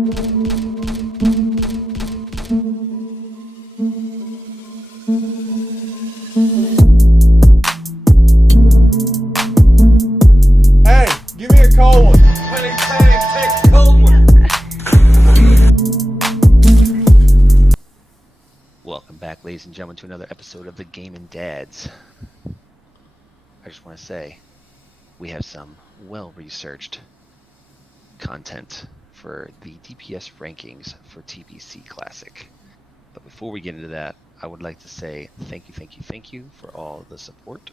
Hey, give me a cold one. Honey, take a cold one. Welcome back, ladies and gentlemen, to another episode of the Gaming Dads. I just want to say, we have some well-researched content for the DPS rankings for TBC Classic. But before we get into that, I would like to say thank you for all the support.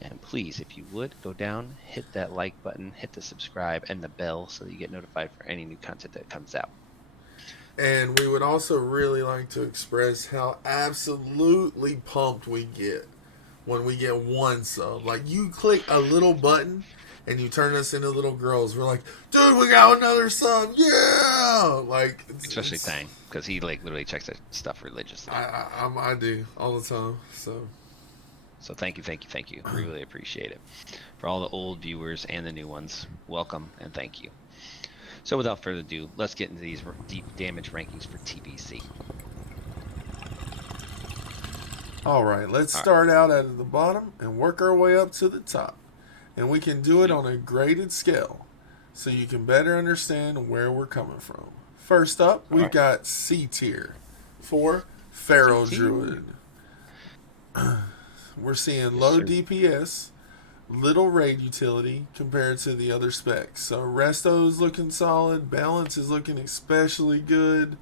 And please, if you would, go down, hit that like button, hit the subscribe and the bell so that you get notified for any new content that comes out. And we would also really like to express how absolutely pumped we get when we get one sub. Like, you click a little button and you turn us into little girls. We're like, dude, we got another sub, yeah! Like, Especially Tang, because he like literally checks that stuff religiously. I do all the time. So thank you. We really appreciate it. For all the old viewers and the new ones, welcome and thank you. So without further ado, let's get into these deep damage rankings for TBC. All right, let's start out at the bottom and work our way up to the top. And we can do it on a graded scale so you can better understand where we're coming from. First up, we've got C tier for Feral Druid. We're seeing low DPS, little raid utility compared to the other specs. So Resto is looking solid, Balance is looking especially good,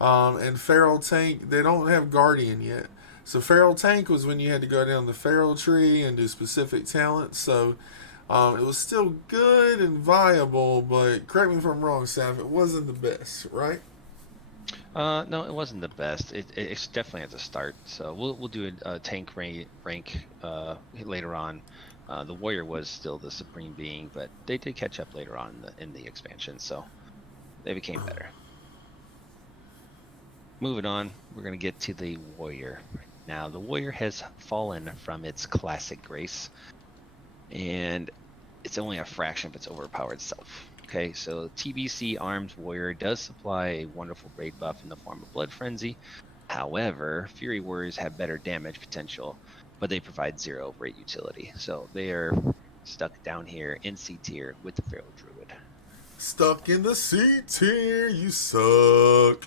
and Feral Tank, they don't have Guardian yet. So Feral Tank was when you had to go down the Feral tree and do specific talents. So it was still good and viable, but correct me if I'm wrong, Saph, it wasn't the best, right? No, it wasn't the best. It's definitely at the start. So we'll do a tank rank later on. The warrior was still the supreme being, but they did catch up later on in the expansion, so they became better. Moving on, we're going to get to the warrior. Now, the warrior has fallen from its classic grace, and it's only a fraction of its overpowered self. Okay, so TBC Armed Warrior does supply a wonderful raid buff in the form of Blood Frenzy. However, Fury Warriors have better damage potential, but they provide zero raid utility. So they are stuck down here in C tier with the Feral Druid. Stuck in the C tier, you suck.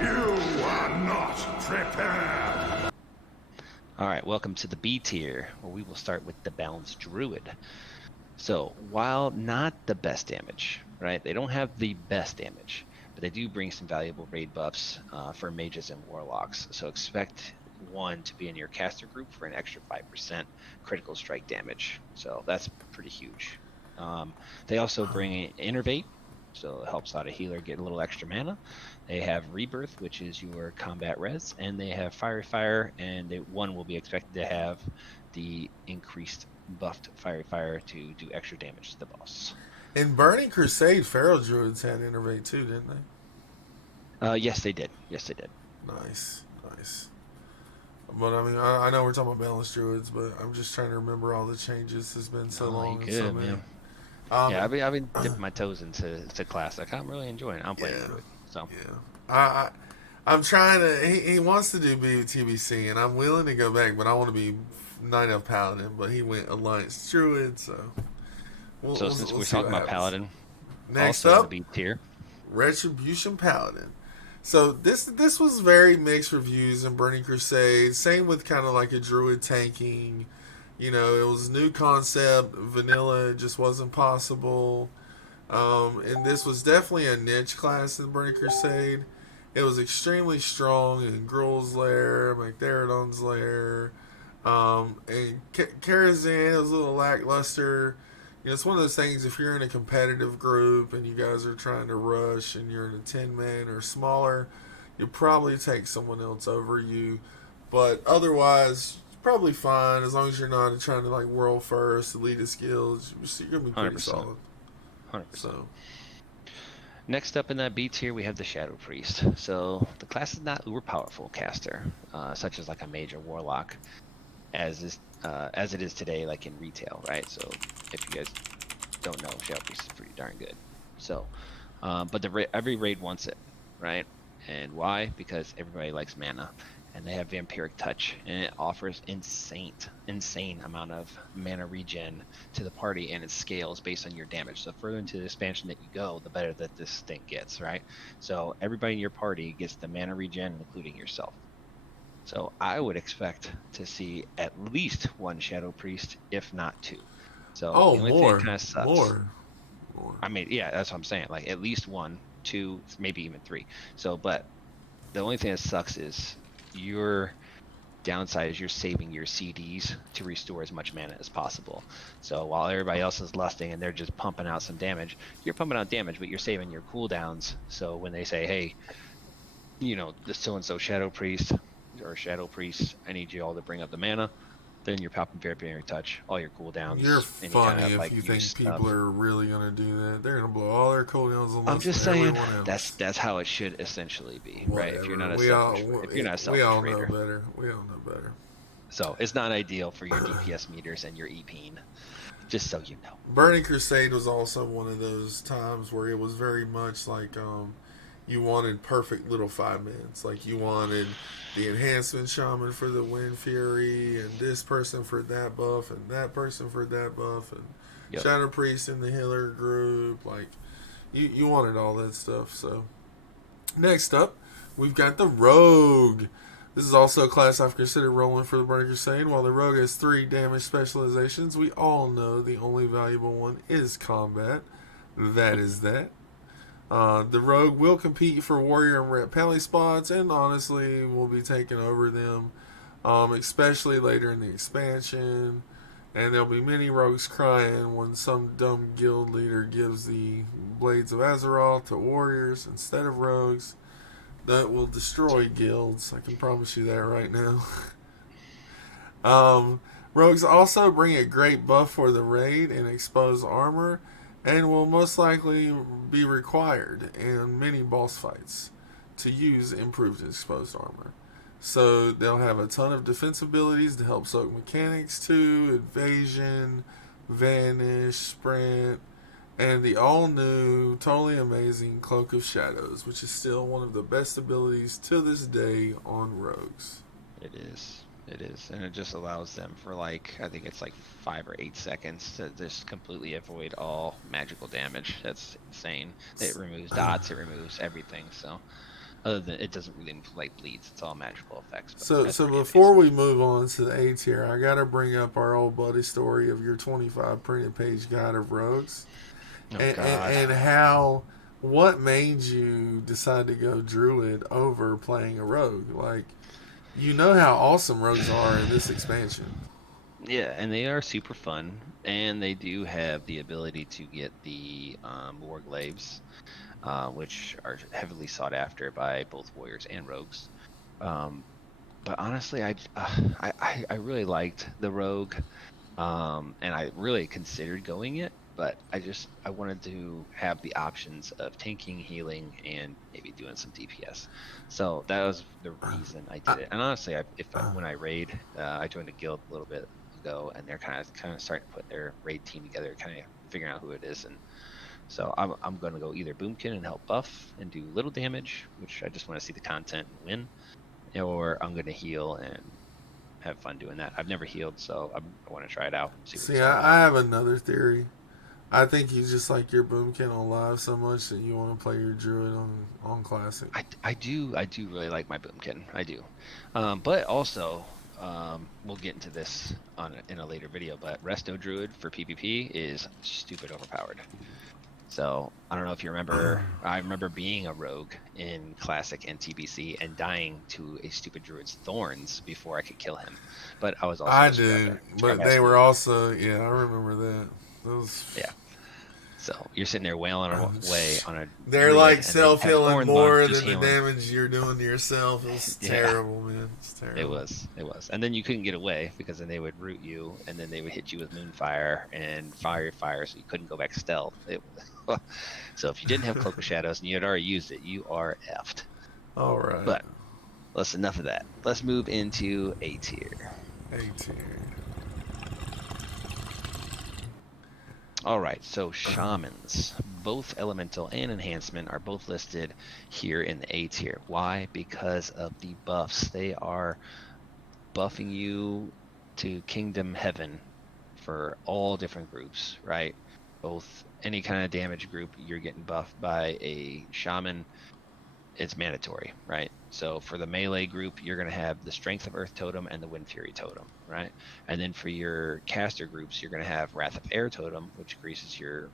You are not prepared. Alright, welcome to the B tier, where we will start with the Balanced Druid. So, while not the best damage, right? They don't have the best damage, but they do bring some valuable raid buffs for mages and warlocks. So expect one to be in your caster group for an extra 5% critical strike damage. So that's pretty huge. They also bring Innervate, so it helps out a healer get a little extra mana. They have Rebirth, which is your combat res, and they have Fire, and one will be expected to have the increased buffed Fire to do extra damage to the boss. In Burning Crusade, Feral Druids had Innervate too, didn't they? Yes, they did. Nice. But I mean, I know we're talking about Balanced Druids, but I'm just trying to remember all the changes. It's been so long and so many. Yeah, I've been dipping my toes into Classic. I'm really enjoying it. I'm playing through it. So yeah, I'm trying to. He wants to do TBC, and I'm willing to go back, but I want to be Knight of Paladin. But he went Alliance Druid, so. Since we're talking about Paladin, next also up, in the B tier, Retribution Paladin. So this was very mixed reviews in Burning Crusade. Same with kind of like a Druid tanking. You know, it was new concept. Vanilla just wasn't possible. And this was definitely a niche class in Burning Crusade. It was extremely strong in Gruul's Lair, Magtheridon's Lair. And Karazhan, it was a little lackluster. You know, it's one of those things, if you're in a competitive group and you guys are trying to rush and you're in a 10-man or smaller, you'll probably take someone else over you. But otherwise, it's probably fine as long as you're not trying to like world first, elitist guilds. You're going to be pretty 100%. solid. 100%. So. Next up in that B tier, we have the Shadow Priest. So the class is not uber powerful caster, such as like a Mage or Warlock, as it is today, like in retail, right? So if you guys don't know, Shadow Priest is pretty darn good. So But every raid wants it, right? And why? Because everybody likes mana, and they have Vampiric Touch, and it offers insane amount of mana regen to the party, and it scales based on your damage. So further into the expansion that you go, the better that this thing gets, right? So everybody in your party gets the mana regen, including yourself. So I would expect to see at least one Shadow Priest, if not two. So Oh, the only thing that kind of sucks. more. I mean, yeah, that's what I'm saying. Like at least one, two, maybe even three. So, but the only thing that sucks is your downside is you're saving your CDs to restore as much mana as possible. So while everybody else is lusting and they're just pumping out some damage, you're pumping out damage, but you're saving your cooldowns. So when they say, hey, you know, the so-and-so Shadow Priest or Shadow Priest, I need you all to bring up the mana, then you're popping Vampiric Touch, all your cooldowns. You're any funny kind of, if you think people stuff. are really gonna do that. They're gonna blow all their cooldowns on I'm just saying everyone else. that's how it should essentially be, Whatever. right? If you're not a we selfish, all, if you're not a selfish we all trader. know better. We all know better. So it's not ideal for your DPS meters and your EPing, just so you know. Burning Crusade was also one of those times where it was very much like you wanted perfect little 5 minutes. Like you wanted the enhancement shaman for the Wind Fury, and this person for that buff, and that person for that buff, and Yep. Shadow Priest in the healer group. Like you wanted all that stuff. So next up, we've got the Rogue. This is also a class I've considered rolling for the Burning Crusade. While the Rogue has 3 damage specializations, we all know the only valuable one is combat. That is that. The Rogue will compete for Warrior and Ret Pally spots, and honestly will be taking over them, especially later in the expansion. And there'll be many Rogues crying when some dumb guild leader gives the Blades of Azeroth to Warriors instead of Rogues. That will destroy guilds. I can promise you that right now. Rogues also bring a great buff for the raid and exposed armor, and will most likely be required in many boss fights to use improved exposed armor. So they'll have a ton of defense abilities to help soak mechanics too: evasion, vanish, sprint, and the all-new, totally amazing Cloak of Shadows, which is still one of the best abilities to this day on Rogues. It is. It is. And it just allows them for like, I think it's like 5 or 8 seconds to just completely avoid all magical damage. That's insane. It removes dots, it removes everything. So other than it doesn't really like bleeds, it's all magical effects. But So before we move on to the A tier, I gotta bring up our old buddy story of your 25 printed page guide of Rogues. Oh, And what made you decide to go Druid over playing a Rogue? Like, you know how awesome Rogues are in this expansion. Yeah, and they are super fun, and they do have the ability to get the Warglaives, which are heavily sought after by both Warriors and Rogues. But honestly, I really liked the Rogue, and I really considered going it. But I wanted to have the options of tanking, healing, and maybe doing some DPS. So that was the reason I did it. And honestly, when I raid, I joined a guild a little bit ago, and they're kind of starting to put their raid team together, kind of figuring out who it is. And so I'm going to go either Boomkin and help buff and do little damage, which I just want to see the content and win, or I'm going to heal and have fun doing that. I've never healed, so I want to try it out. See, I have another theory. I think you just like your Boomkin on live so much that you want to play your Druid on Classic. I do really like my Boomkin. I do. But also, we'll get into this in a later video, but Resto Druid for PvP is stupid overpowered. So I don't know if you remember, I remember being a rogue in Classic and TBC and dying to a stupid Druid's Thorns before I could kill him. But I was also I do, but they were also, yeah, I remember that. Those... Yeah. So you're sitting there wailing away on a. They're like self-healing more than the healing. Damage you're doing to yourself. It was terrible, man. It's terrible. It was. And then you couldn't get away because then they would root you and then they would hit you with Moonfire and fire, so you couldn't go back stealth. So if you didn't have Cloak of Shadows and you had already used it, you are effed. All right. But let's enough of that. Let's move into A tier. A tier. All right, so shamans, both elemental and enhancement, are both listed here in the A tier. Why? Because of the buffs. They are buffing you to kingdom heaven for all different groups, right? Both any kind of damage group, you're getting buffed by a shaman. It's mandatory, right? So for the melee group, you're going to have the Strength of Earth Totem and the Wind Fury Totem, right? And then for your caster groups, you're going to have Wrath of Air Totem, which increases your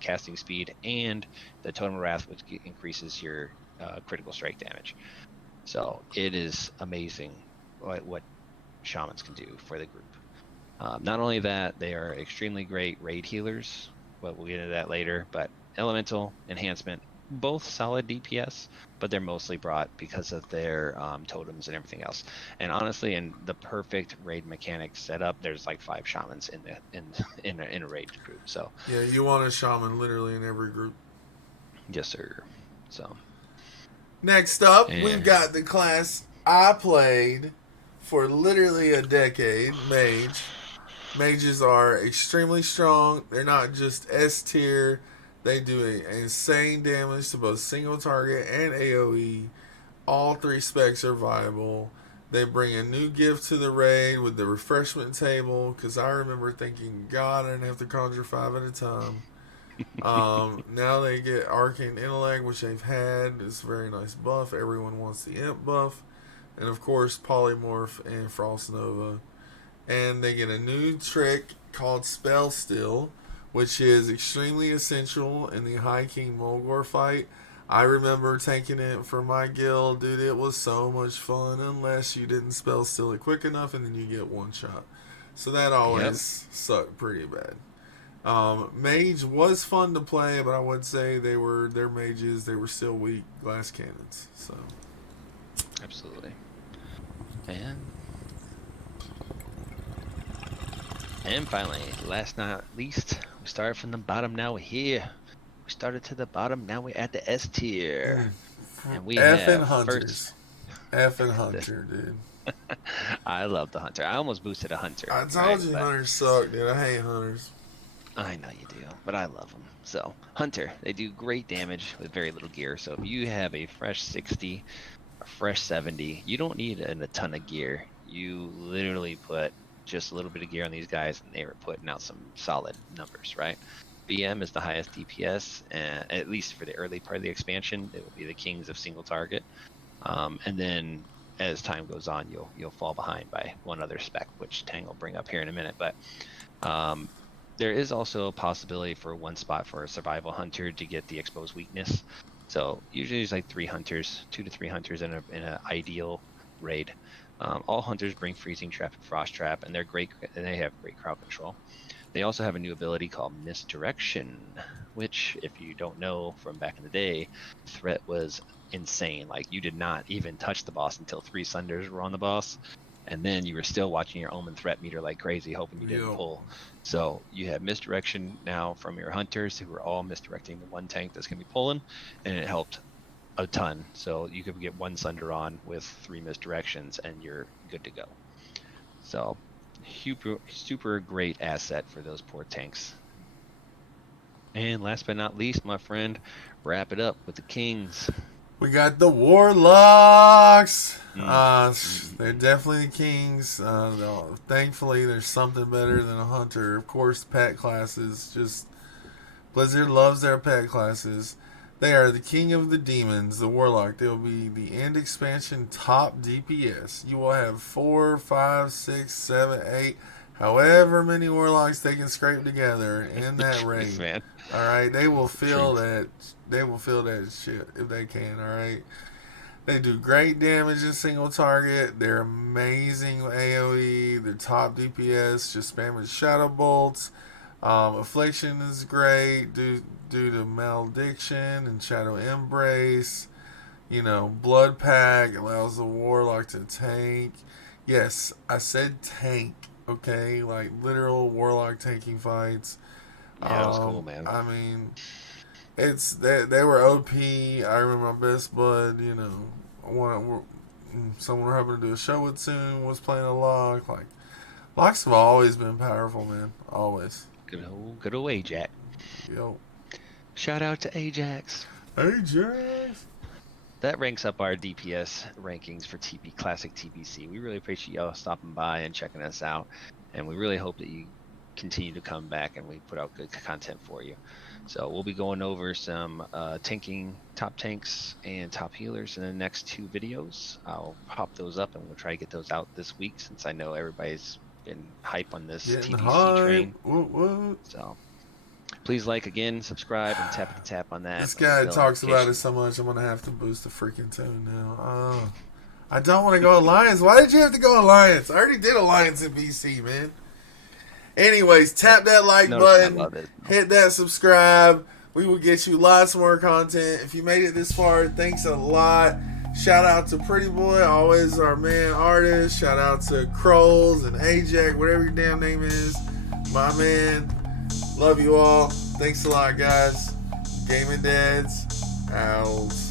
casting speed, and the Totem of Wrath, which increases your critical strike damage. So it is amazing what shamans can do for the group. Not only that, they are extremely great raid healers, but we'll get into that later. But elemental, enhancement, both solid DPS, but they're mostly brought because of their totems and everything else. And honestly, in the perfect raid mechanic setup, there's like 5 shamans in a raid group. So Yeah, you want a shaman literally in every group. yes, sir. So Next up, Yeah. we've got the class I played for literally a decade, Mage. Mages are extremely strong. They're not just S tier. They do insane damage to both single target and AoE. All 3 specs are viable. They bring a new gift to the raid with the refreshment table, because I remember thinking, God, I didn't have to conjure 5 at a time. Now they get Arcane Intellect, which they've had. It's a very nice buff. Everyone wants the Imp buff. And of course, Polymorph and Frost Nova. And they get a new trick called Spell Steal, which is extremely essential in the High King Mulgore fight. I remember taking it for my guild. Dude, it was so much fun unless you didn't Spell Steal it quick enough and then you get one shot. So that always sucked pretty bad. Mage was fun to play, but I would say they're mages. They were still weak glass cannons. So absolutely. And finally, last not least, we started from the bottom. Now we're here. We started to the bottom. Now we're at the S tier, and we F have and Hunters. F and Hunter, dude. I love the Hunter. I almost boosted a Hunter. I told you Hunters suck, dude. I hate Hunters. I know you do, but I love them. So Hunter, they do great damage with very little gear. So if you have a fresh 60, a fresh 70, you don't need a ton of gear. You literally put just a little bit of gear on these guys, and they were putting out some solid numbers, right? BM is the highest DPS, and at least for the early part of the expansion, it will be the kings of single target. And then as time goes on, you'll fall behind by one other spec, which Tang will bring up here in a minute. But there is also a possibility for one spot for a survival hunter to get the exposed weakness. So usually there's like 2 to 3 hunters in an ideal raid. All hunters bring freezing trap and frost trap, and they're great, and they have great crowd control. They also have a new ability called Misdirection, which, if you don't know from back in the day, threat was insane. Like, you did not even touch the boss until 3 Sunders were on the boss, and then you were still watching your Omen threat meter like crazy, hoping you didn't pull. So you have Misdirection now from your hunters, who are all misdirecting the one tank that's going to be pulling, and it helped a ton. So you could get 1 Sunder on with 3 Misdirections, and you're good to go. So super great asset for those poor tanks. And last but not least, my friend, wrap it up with the kings. We got the Warlocks. They're definitely the kings. Thankfully, there's something better than a hunter. Of course, pet classes. Just Blizzard loves their pet classes. They are the king of the demons, the Warlock. They will be the end expansion top DPS. You will have 4, 5, 6, 7, 8, however many Warlocks they can scrape together in that raid. Man. All right, they will feel that. They will feel that shit if they can. All right. They do great damage in single target. They're amazing AoE. They're top DPS. Just spam with Shadow Bolts. Affliction is great due to Malediction and Shadow Embrace. Blood Pack allows the Warlock to tank. Yes, I said tank, okay? Like literal Warlock tanking fights. Yeah, that was cool, man. I mean, they were OP. I remember my best bud, someone we're hoping to do a show with soon was playing a Lock. Like, Locks have always been powerful, man. Always. Good old Ajax. Yo. Shout out to Ajax. Ajax. That ranks up our DPS rankings for TP Classic TPC. We really appreciate y'all stopping by and checking us out, and we really hope that you continue to come back and we put out good content for you. So we'll be going over some tanking top tanks and top healers in the next 2 videos. I'll pop those up and we'll try to get those out this week, since I know everybody's been hype on this Getting TPC hype. train. What? So please like again, subscribe, and tap on that. This guy bell talks about it notification. so much, I'm gonna have to boost the freaking tune now. Oh, I don't want to go Alliance. Why did you have to go Alliance? I already did Alliance in BC, man. Anyways, tap that like Notice I button, love it. hit that subscribe. We will get you lots more content. If you made it this far, thanks a lot. Shout out to Pretty Boy, always our man artist. Shout out to Crolls and Ajax, whatever your damn name is. My man. Love you all. Thanks a lot, guys. Gaming Dads. Owls.